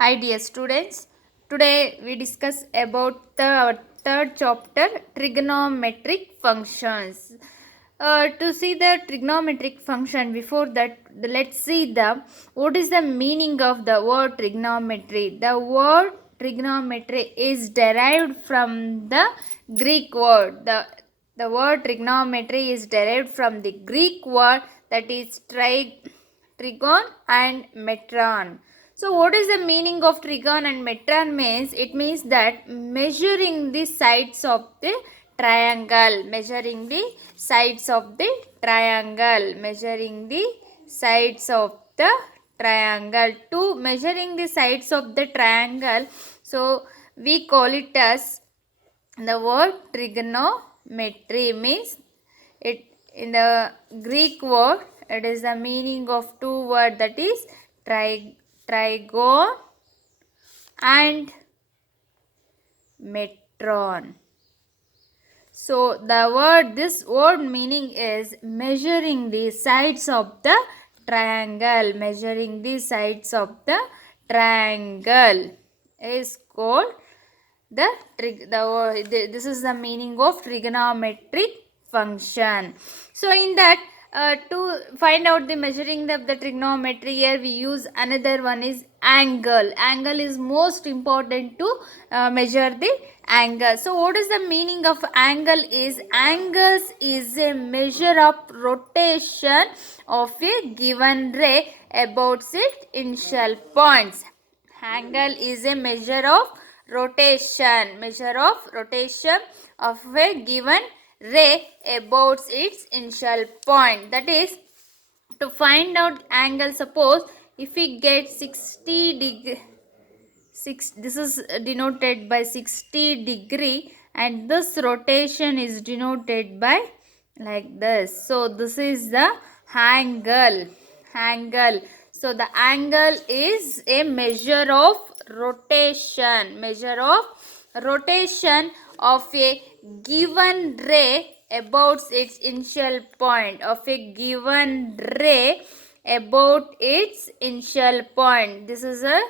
Hi dear students, today we discuss about our third chapter trigonometric functions. To see the trigonometric function, before that let's see the what is the meaning of the word trigonometry. The word trigonometry is derived from the Greek word. The word trigonometry is derived from the Greek word that is trigon and metron. So what is the meaning of trigon and metron means? It means that measuring the sides of the triangle, measuring the sides of the triangle, measuring the sides of the triangle. To measuring the sides of the triangle, so we call it as the word trigonometry means it in the Greek word it is the meaning of two words, that is trigon and metron. So this word meaning is measuring the sides of the triangle. Measuring the sides of the triangle is called this is the meaning of trigonometric function. So in that, to find out the measuring of the trigonometry, here we use another one is angle. Angle is most important to measure the angle. So what is the meaning of angle? Is angles is a measure of rotation of a given ray about its initial points. Angle is a measure of rotation of a given ray about its initial point. That is, to find out angle, suppose if we get 60 degree, this is denoted by 60 degree, and this rotation is denoted by like this. So this is the angle. So the angle is a measure of rotation of a given ray about its initial point, of a given ray about its initial point. This is a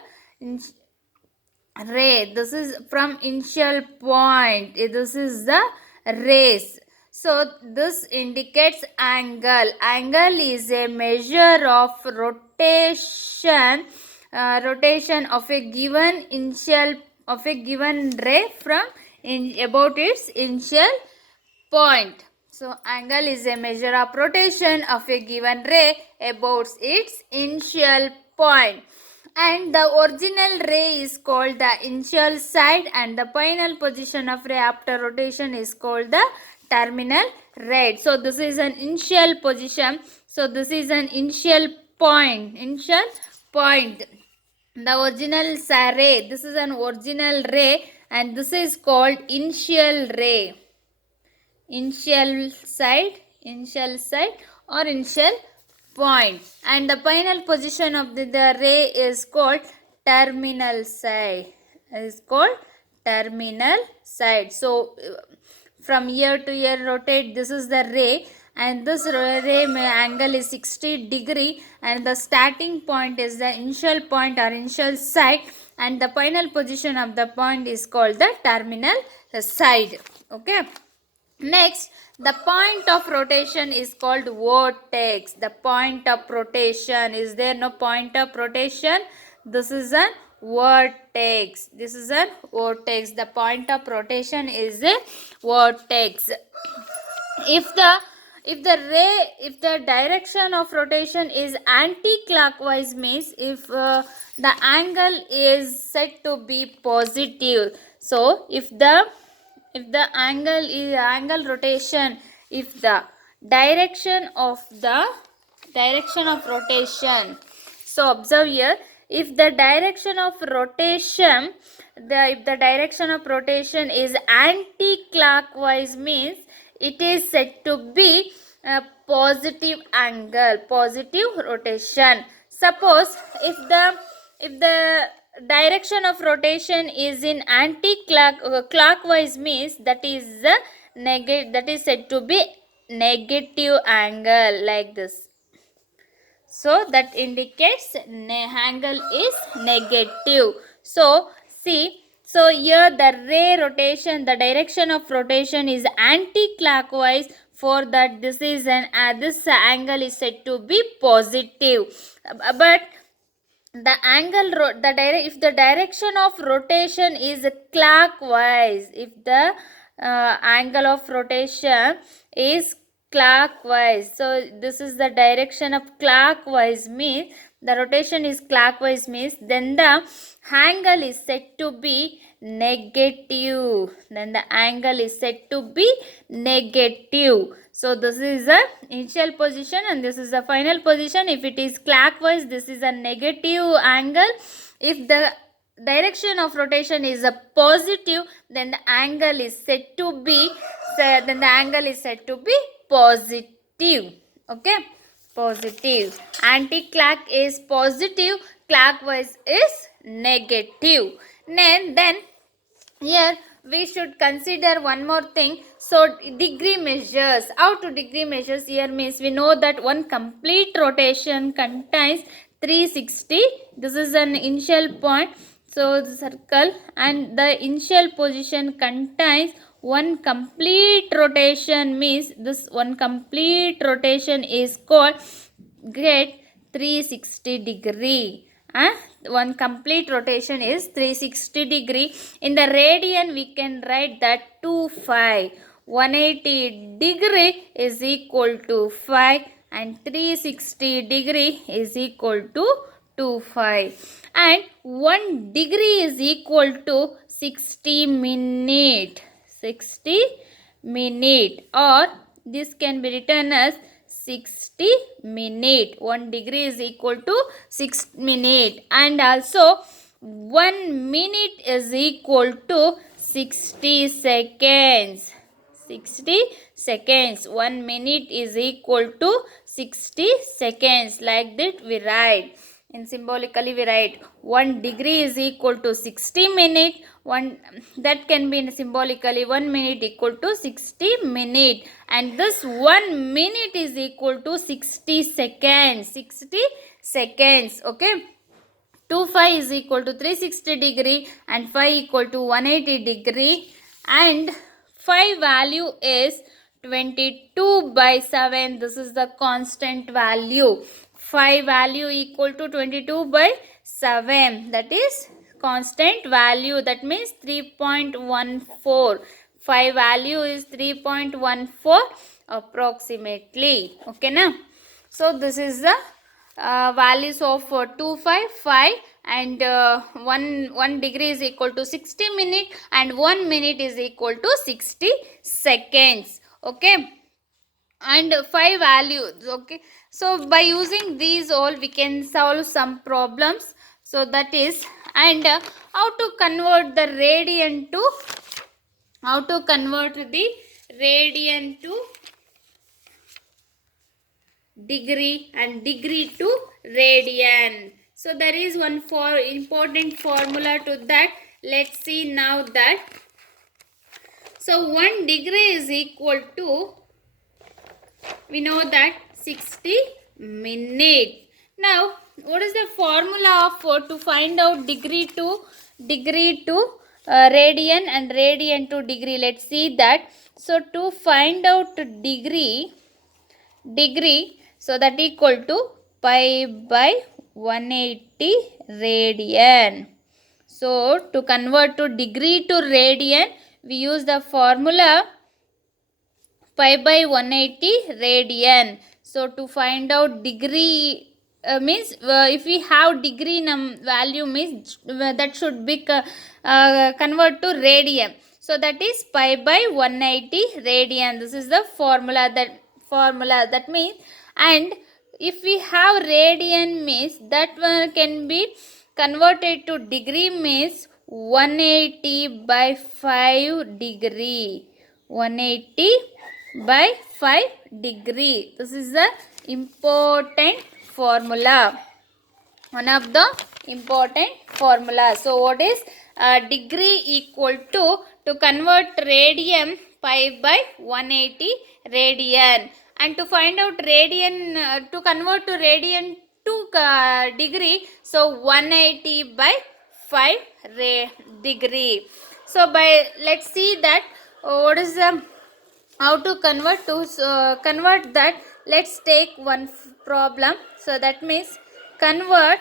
ray, this is from initial point, this is the rays. So this indicates angle is a measure of rotation of a given initial of a given ray from about its initial point. So angle is a measure of rotation of a given ray about its initial point, and the original ray is called the initial side, and the final position of ray after rotation is called the terminal ray. So this is an initial position, so this is an initial point, the original ray, this is an original ray, and this is called initial ray, initial side or initial point, and the final position of the ray is called terminal side. So from here to here rotate, this is the ray, and this ray angle is 60 degree, and the starting point is the initial point or initial side, and the final position of the point is called the terminal side. Okay. Next, the point of rotation is called vortex. The point of rotation, is there no point of rotation? This is a vortex. The point of rotation is a vortex. If the direction of rotation is anti-clockwise, means if the angle is said to be positive. So if the angle rotation, if the direction of rotation, so observe here, if the direction of rotation is anti-clockwise, means it is said to be a positive angle, positive rotation. Suppose if the direction of rotation is in clockwise, means that is said to be negative angle, like this. So that indicates angle is negative. So see, so here the ray rotation, the direction of rotation is anti-clockwise. For that, this is this angle is said to be positive. But the angle if the direction of rotation is clockwise, if the angle of rotation is clockwise, so this is the direction of clockwise means the rotation is clockwise means then the angle is said to be negative, then the angle is said to be negative. So this is the initial position and this is the final position. If it is clockwise, this is a negative angle. If the direction of rotation is a positive, then the angle is said to be positive. Okay, positive. Anti-clock is positive, clockwise is negative. Then here we should consider one more thing. So degree measures. How to degree measures here means we know that one complete rotation contains 360. This is an initial point. So the circle and the initial position contains one complete rotation means this one complete rotation is called get 360 degree. One complete rotation is 360 degree. In the radian we can write that 2 5. 180 degree is equal to 5 and 360 degree is equal to 2 5 and 1 degree is equal to 60 minute. 60 minute, or this can be written as 60 minute. 1 degree is equal to 6 minute and also 1 minute is equal to 60 seconds. 60 seconds. 1 minute is equal to 60 seconds. Like that we write. And symbolically we write 1 degree is equal to 60 minute. That can be symbolically 1 minute equal to 60 minute, and this 1 minute is equal to 60 seconds. 60 seconds. Okay, 2 5 is equal to 360 degree and 5 equal to 180 degree, and 5 value is 22 by 7. This is the constant value. 5 value equal to 22 by 7, that is constant value, that means 3.14. 5 value is 3.14 approximately. Okay na? So this is the values of 2 5 5 and 1 degree is equal to 60 minute and 1 minute is equal to 60 seconds. Okay, and 5 values. Okay, so by using these all we can solve some problems. So that is, and how to convert the radian to degree and degree to radian. So there is one important formula to that. Let's see now that. So 1 degree is equal to, we know that 60 minute. Now what is the formula for to find out degree to radian and radian to degree? Let's see that. So to find out degree, so that equal to pi by 180 radian. So to convert to degree to radian we use the formula pi by 180 radian. So to find out degree means if we have degree value means that should be convert to radian. So that is pi by 180 radian. This is the formula. That means, and if we have radian means that one can be converted to degree means 180 by 5 degree. 180 by 5 degree. This is the important formula. One of the important formula. So what is degree equal to convert radian pi by 180 radian, And to find out radian, to convert to radian to degree, so 180 by 5 degree. So by, let's see that what is the, how to convert to convert that. Let's take one problem. So that means convert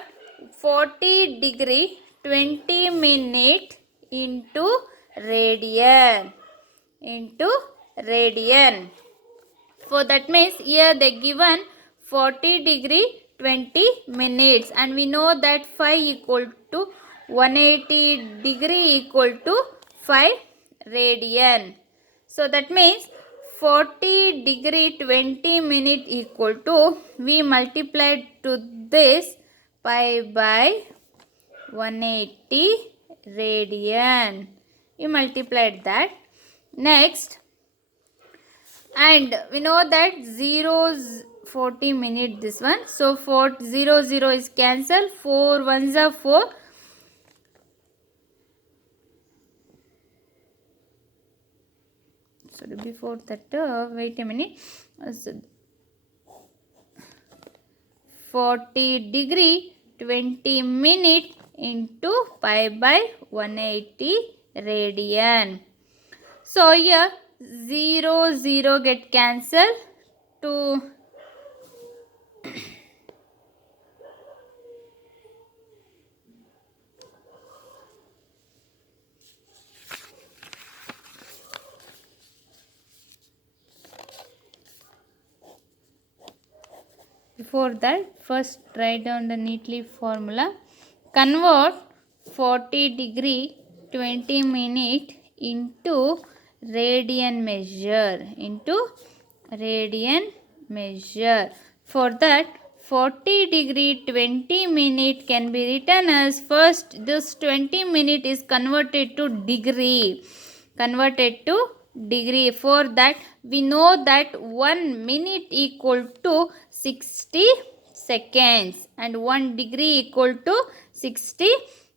40 degree 20 minute into radian, into radian. For that means here they given 40 degree 20 minutes, and we know that 5 equal to 180 degree equal to 5 radian. So that means 40 degree 20 minute equal to, we multiplied to this pi by 180 radian. We multiplied that. Next, and we know that 0 40 minute this one, so 0 is cancelled, 4 ones are 4. Sorry, before that, wait a minute. So 40 degree 20 minute into pi by 180 radian. So here 0 get cancelled to before that, first write down the neatly formula. Convert 40 degree 20 minute into radian measure, into radian measure. For that, 40 degree 20 minute can be written as, first this 20 minute is converted to degree, converted to degree. For that, we know that 1 minute equal to 60 seconds and 1 degree equal to 60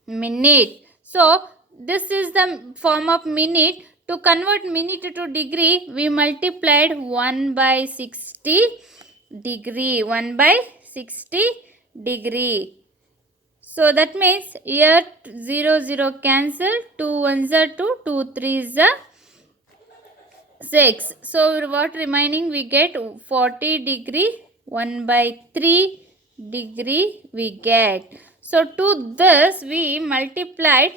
minute. So this is the form of minute. To convert minute to degree, we multiplied 1 by 60 degree, 1 by 60 degree. So that means here 0 cancel, 2 ones are 2, 2 3s are 6. So what remaining, we get 40 degree 1 by 3 degree we get. So to this we multiplied,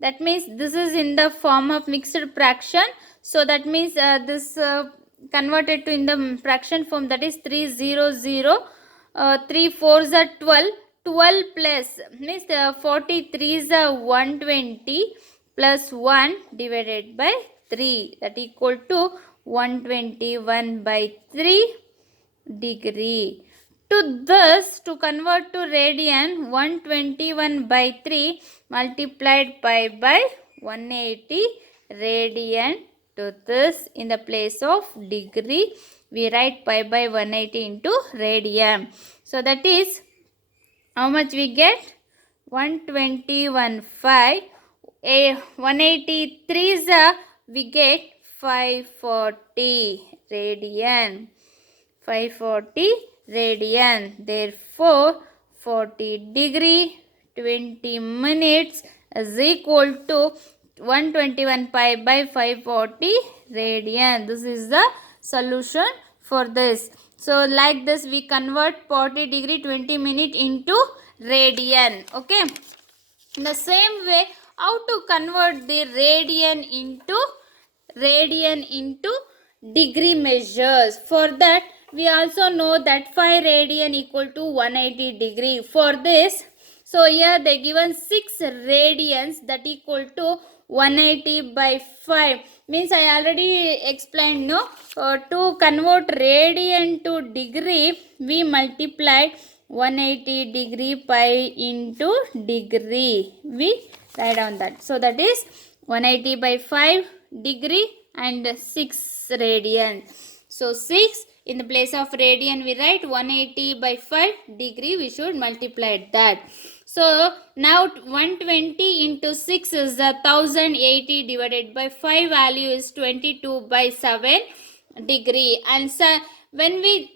that means this is in the form of mixed fraction. So that means this converted to in the fraction form, that is 300, 3 4s are 12, 12 plus means 43s are 120 plus 1 divided by 3, that equal to 121 by 3 degree. To this, to convert to radian, 121 by 3 multiplied pi by 180 radian. To this, in the place of degree, we write pi by 180 into radian. So that is how much we get? 121 5. 183 is we get 540 radian. 540 radian. Therefore, 40 degree 20 minutes is equal to 121 pi by 540 radian. This is the solution for this. So like this we convert 40 degree 20 minute into radian. Okay. In the same way, how to convert the radian into degree measures? For that, we also know that 5 radian equal to 180 degree. For this, so here they given 6 radians, that equal to 180 by 5. Means I already explained, no? To convert radian to degree, we multiplied 180 degree pi into degree. We write down that. So that is 180 by 5 degree and 6 radian. So 6 in the place of radian we write 180 by 5 degree. We should multiply that. So now 120 into 6 is 1080 divided by 5 value is 22 by 7 degree. And when we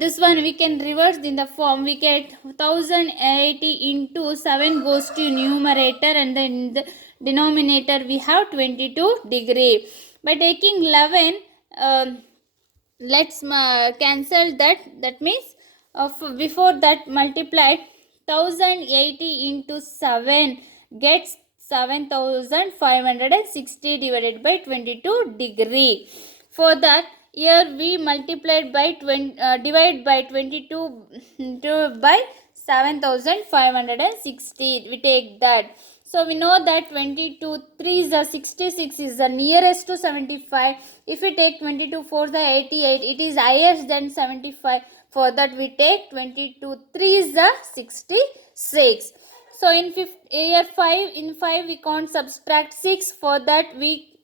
this one we can reverse in the form. We get 1080 into 7 goes to numerator, and then in the denominator we have 22 degree. By taking 11, let's cancel that. That means before that multiplied 1080 into 7 gets 7560 divided by 22 degree. For that, here we multiplied by 20, divide by 22 by 7560. We take that. So we know that 22 3 is a 66 is the nearest to 75. If we take 22 4 the 88, it is higher than 75. For that we take 22 3 is the 66. So in year 5, in 5 we can't subtract 6. For that we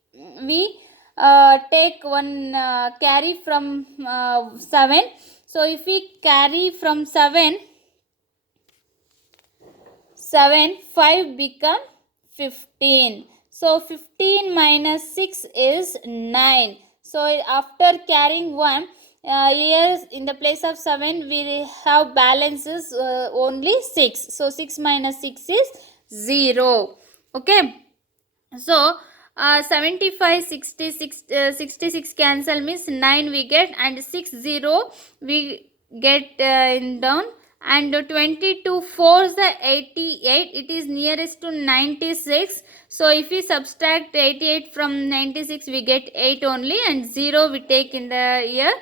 take one carry from 7. So if we carry from 7, 5 become 15. So 15 minus 6 is 9. So after carrying 1, here in the place of 7 we have balances only 6. So 6 minus 6 is 0. Okay. So 75 66 66 cancel means 9 we get, and 60 we get in down, and 22 4 is the 88. It is nearest to 96. So if we subtract 88 from 96 we get 8 only, and 0 we take in the year.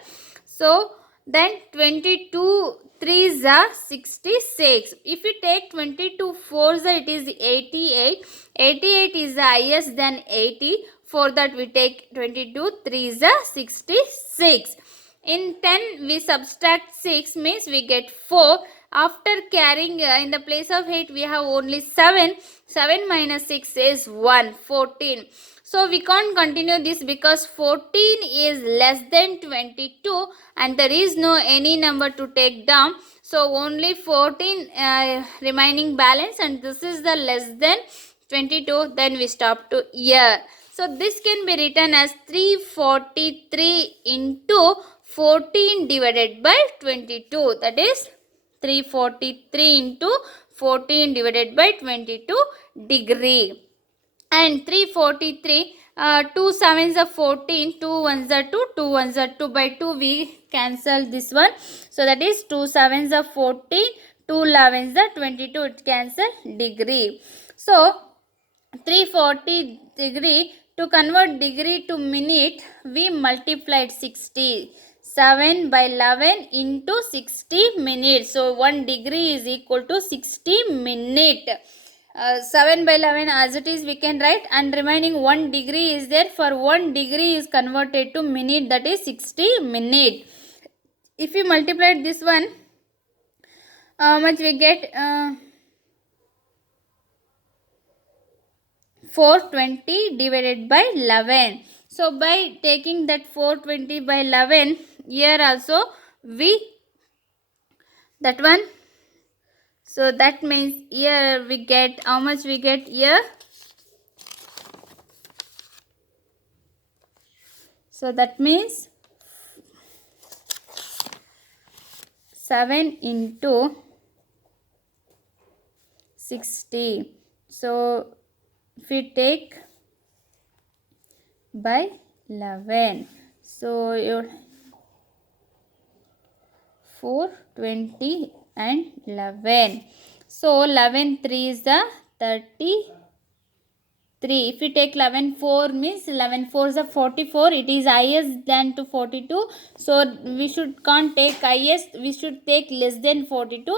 So then 22 3 is 66. If we take 22 4 it is 88. 88 is highest than 80. For that we take 22 3 is 66. In 10 we subtract 6 means we get 4. After carrying in the place of 8 we have only 7. 7 minus 6 is 1, 14. So we can't continue this because 14 is less than 22 and there is no any number to take down. So only 14 remaining balance, and this is the less than 22. Then we stop to here. So this can be written as 343 into 14 divided by 22. That is 343 into 14 divided by 22 degree. And 343, 2 sevens are 14, 2 ones are 2, 2 ones are 2. By 2 we cancel this one. So that is 2 sevens are 14, 2 11s are 22. It cancel degree. So 340 degree, to convert degree to minute we multiplied 60. 7 by 11 into 60 minutes. So 1 degree is equal to 60 minute. 7 by 11 as it is we can write, and remaining 1 degree is there. For 1 degree is converted to minute, that is 60 minute. If we multiply this one, how much we get? 420 divided by 11. So by taking that 420 by 11, here also we that one. So that means here we get, how much we get here? So that means 7 into 60. So if we take by 11, so your 420 and 11. So 11 3 is the 33. If we take 11 4 means 11 4 is a 44. It is highest than to 42. So we can't take highest. We should take less than 42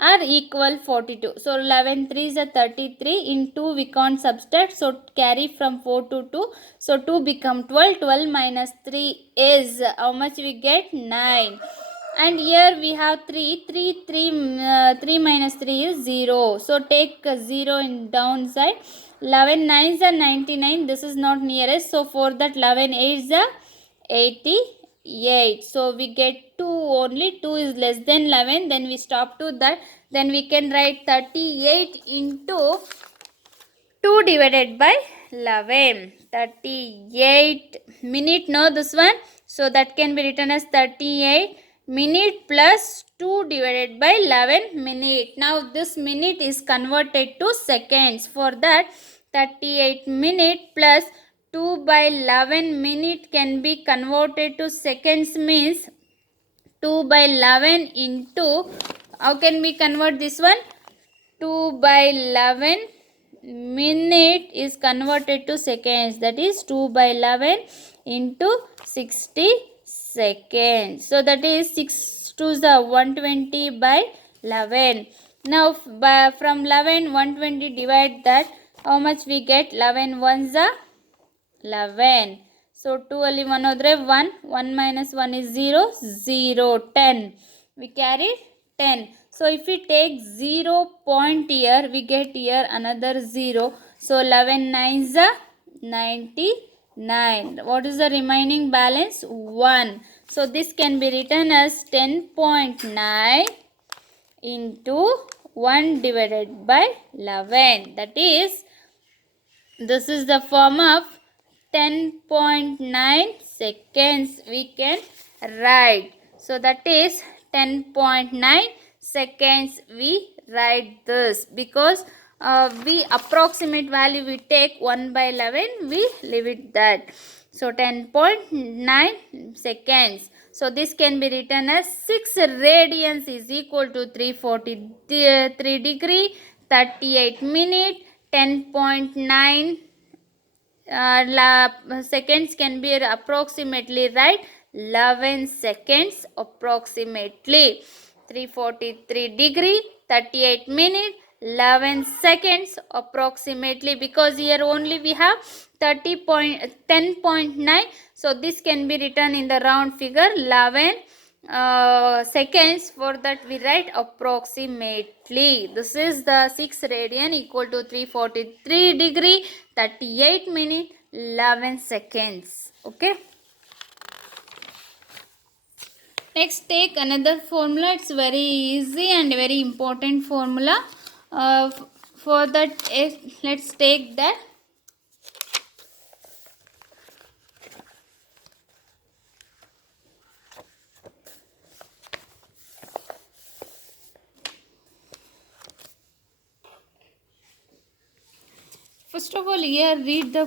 or equal 42. So 11 3 is a 33. In 2 we can't subtract. So carry from 4 to 2. So 2 become 12. 12 minus 3 is how much we get? 9. And here we have 3 minus 3 is 0. So take 0 in downside. 11 9s are 99. This is not nearest. So for that 11 8s are 88. So we get 2 only. 2 is less than 11. Then we stop to that. Then we can write 38 into 2 divided by 11. 38 minute. No, this one So that can be written as 38 minute plus 2 divided by 11 minute. Now this minute is converted to seconds. For that, 38 minute plus 2 by 11 minute can be converted to seconds, means 2 by 11 into, how can we convert this one? 2 by 11 minute is converted to seconds, that is 2 by 11 into 60 seconds. So that is 6 to the 120 by 11. Now from 11 120 divide that, how much we get? 11 ones the 11. So 2 ಅಲ್ಲಿ 1 ಹೋದ್ರೆ 1, 1 minus 1 is 0, 0, 10. We carried 10. So if we take 0 point here, we get here another 0. So 11 nines are 99. What is the remaining balance? 1. So this can be written as 10.9 into 1 divided by 11. That is, this is the form of 10.9 seconds we can write. So that is 10.9 seconds we write this, because we approximate value we take 1 by 11, we leave it that. So 10.9 seconds. So this can be written as 6 radians is equal to 343 degree, 38 minute, 10.9 seconds can be approximately, right? 11 seconds approximately. 343 degree, 38 minute, 11 seconds approximately, because here only we have 10.9. So this can be written in the round figure 11 seconds. For that we write approximately. This is the 6 radian equal to 343 degree, 38 minute, 11 seconds. Okay. Next, take another formula. It's very easy and very important formula. For that, let's take that. First of all, here read the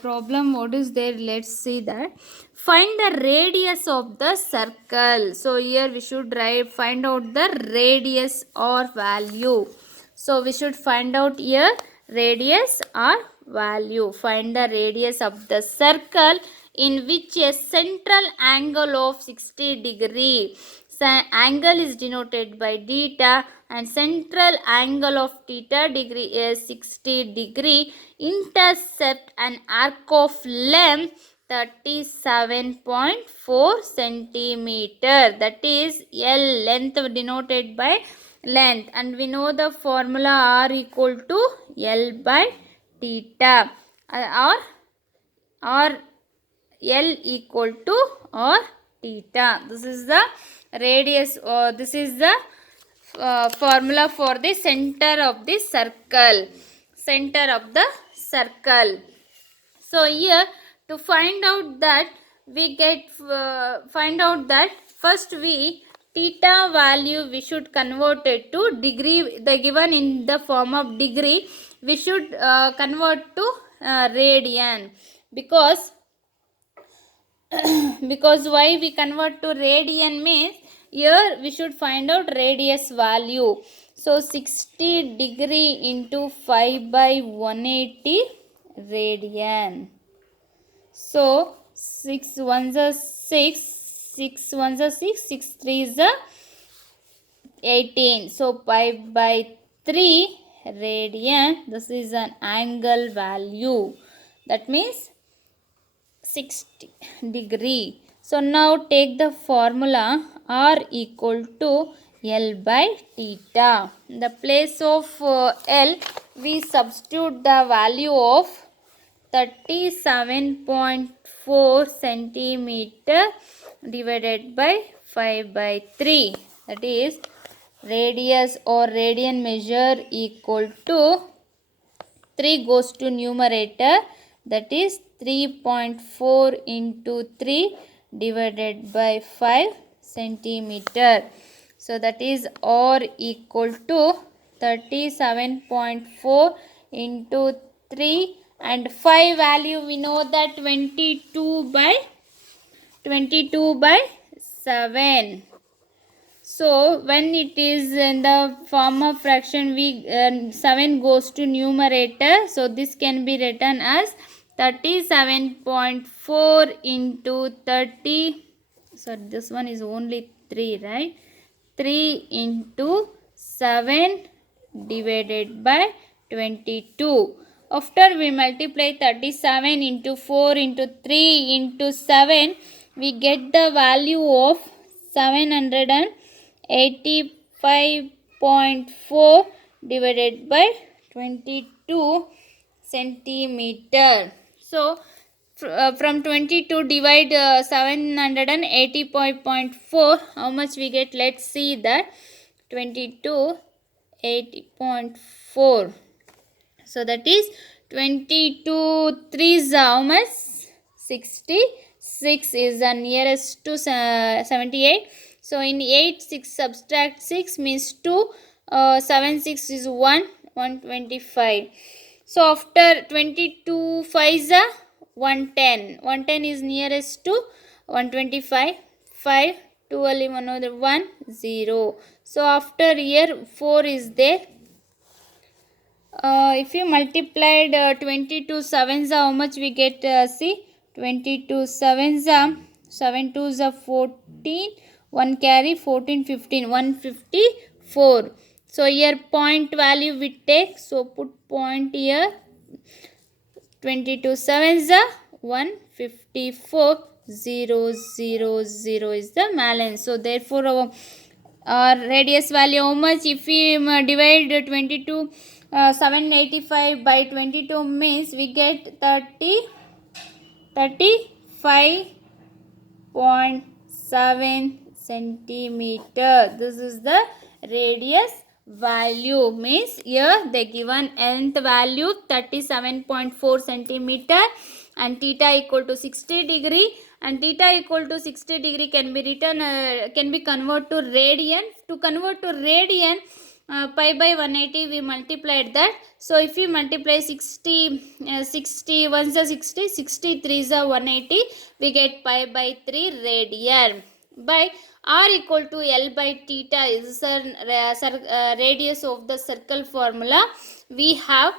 problem. What is there? Let's see that. Find the radius of the circle. So here we should find out the radius or value. So we should find out here radius or value. Find the radius of the circle in which a central angle of 60 degree. So angle is denoted by theta, and central angle of theta degree is 60 degree, intercept an arc of length 37.4 centimeter. That is L, length denoted by length, and we know the formula R equal to L by theta, or L equal to or theta. This is the radius, or this is the formula for the center of the circle. Center of the circle. So here, to find out that, we get find out that first we theta value we should convert it to degree. The given in the form of degree, we should convert to radian, because why we convert to radian means, here we should find out radius value. So 60 degree into 5 by 180 radian. So 6 ones are 6, 6 ones are 6, 6 3s are 18. So 5 by 3 radian. This is an angle value. That means 60 degree. So now take the formula R equal to L by theta. In the place of L, we substitute the value of 37.4 centimeter divided by 5 by 3. That is, radius or radian measure equal to 3 goes to numerator. That is 3.4 into 3 divided by 5 centimeter. So that is R equal to 37.4 into 3 and 5 value we know that 22 by 7. So when it is in the form of fraction, we 7 goes to numerator. So this can be written as 37.4 into 30. So this one is only 3, right? 3 into 7 divided by 22. After we multiply 37 into 4 into 3 into 7, we get the value of 785.4 divided by 22 centimeter. So from 22 divide 785.4, how much we get? Let's see that. 22 80.4. So that is 22 3s how much? 66 is the nearest to 78. So in 8 6 subtract 6 means 2. 7 6 is 125. So after 22 5s are 110. 110 is nearest to 125. 5 2 only another 1 0. So after here 4 is there. If you multiplied 22 sevens, how much we get? See, 22 sevens, 7 twos are 14, 1 carry 14, 15, 154. So here point value we take, so put point here. 22 sevens are 154, 0, 0, 0 is the balance. So therefore our radius value how much? If we divide 22 785 by 22 means we get 35.7 centimeter. This is the radius value. Means here they given nth value 37.4 centimeter and theta equal to 60 degree, and theta equal to 60 degree can be written can be converted to radian. To convert to radian, pi by 180 we multiplied that. So if we multiply 60 60 1s are 60, 63 is 180, we get pi by 3 radian. By r equal to L by theta is radius of the circle formula we have,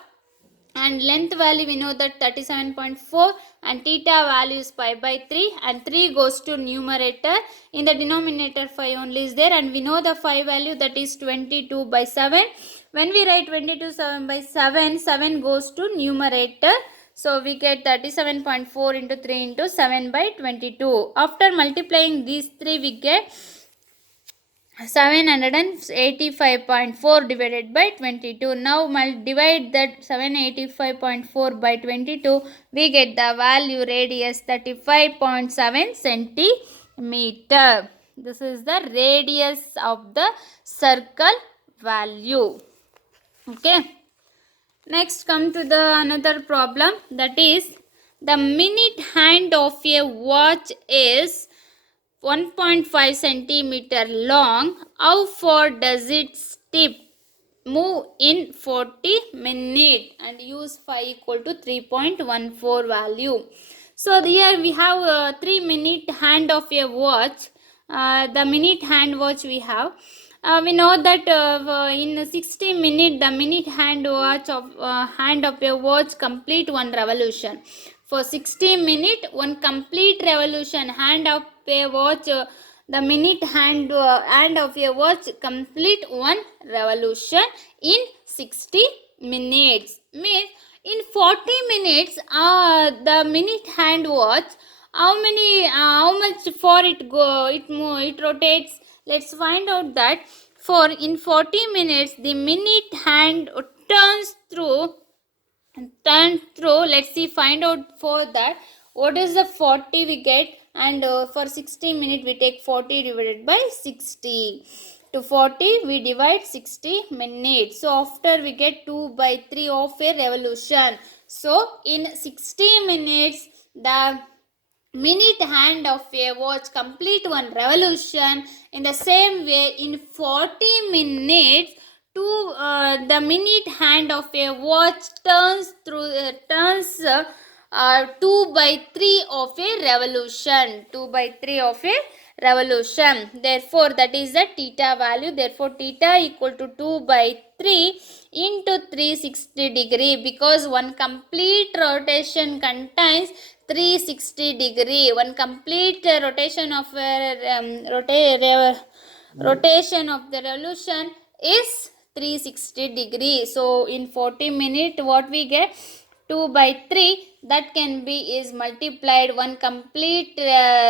and length value we know that 37.4 and theta value is pi by 3, and 3 goes to numerator. In the denominator 5 only is there, and we know the 5 value, that is 22 by 7. When we write 22 7 by 7, 7 goes to numerator. So we get 37.4 into 3 into 7 by 22. After multiplying these three we get 785.4 divided by 22. Now divide that 785.4 by 22. We get the value radius 35.7 centimeter. This is the radius of the circle value. Okay. Next come to the another problem, that is the minute hand of a watch is 1.5 centimeter long. How far does it move in 40 minutes? And use phi equal to 3.14 value. So here we have 3 minute hand of a watch. The minute hand watch we have. We know that in 60 minutes the minute hand of a watch complete one revolution. For 60 minutes one complete revolution hand of a watch, the minute hand of a watch complete one revolution in 60 minutes. Means in 40 minutes the minute hand watch how much for it it rotates. Let's find out that. For in 40 minutes the minute hand turns through. Let's see, find out for that what is the 40 we get, and for 60 minutes we take 40 divided by 60. To 40 we divide 60 minutes. So after we get 2 by 3 of a revolution. So in 60 minutes the minute hand of a watch complete one revolution. In the same way, in 40 minutes, the minute hand of a watch turns 2 by 3 of a revolution. 2 by 3 of a revolution. Therefore, that is the theta value. Therefore, theta equal to 2 by 3 into 360 degree, because one complete rotation contains 360 degree. One complete rotation of rotation of the revolution is 360 degree. So in 40 minutes, what we get? 2 by 3, that can be is multiplied. One complete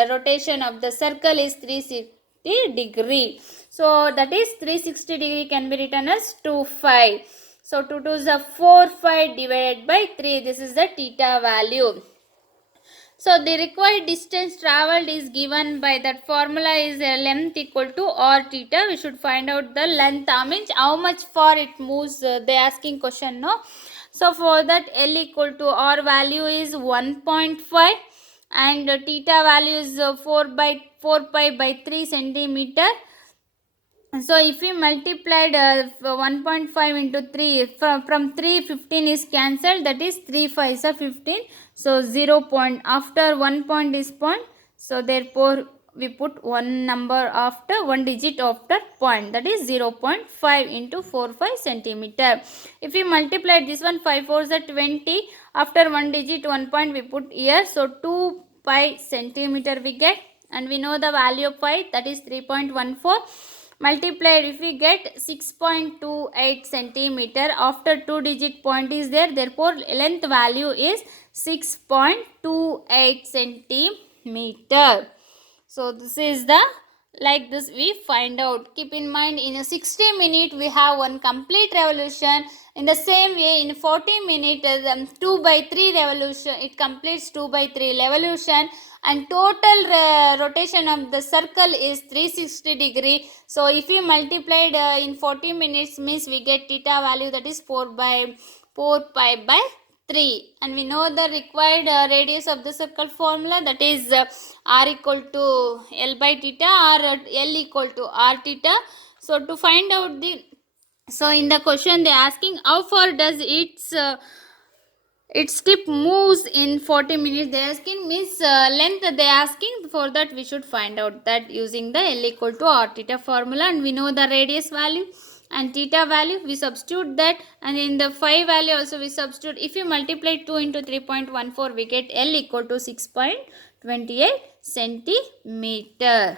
rotation of the circle is 360 degree. So that is 360 degree can be written as 2 5. So 2 2 is a 4 5 divided by 3. This is the theta value. So the required distance traveled is given by that formula is length equal to r theta. We should find out the length, means how much far it moves. They asking question, no? So for that, L equal to r value is 1.5 and theta value is 4 pi by 3 centimeter. So if we multiplied 1.5 into 3, from 3 15 is cancelled, that is 3 5 is 15. So 0 point after 1 point is point. So therefore we put one number after one digit after point, that is 0.5 into 4 5 centimeter. If we multiply this one, 5 4 is 20, after one digit 1 point we put here. So 2 pi centimeter we get, and we know the value of pi, that is 3.14. multiplied, if we get 6.28 centimeter, after 2 digit point is there, therefore length value is 6.28 centimeter. So this is the, like this we find out. Keep in mind, in a 60 minute we have one complete revolution. In the same way, in 40 minutes 2 by 3 revolution, it completes 2 by 3 revolution, and total rotation of the circle is 360 degree. So if we multiplied in 40 minutes, means we get theta value, that is 4 pi by 3, and we know the required radius of the circle formula, that is r equal to L by theta or L equal to r theta. So to find out the, so in the question they asking how far does its tip moves in 40 minutes, they asking, means length they asking. For that we should find out that using the L equal to r theta formula, and we know the radius value and theta value, we substitute that, and in the phi value also we substitute. If you multiply 2 into 3.14, we get L equal to 6.28 centimeter.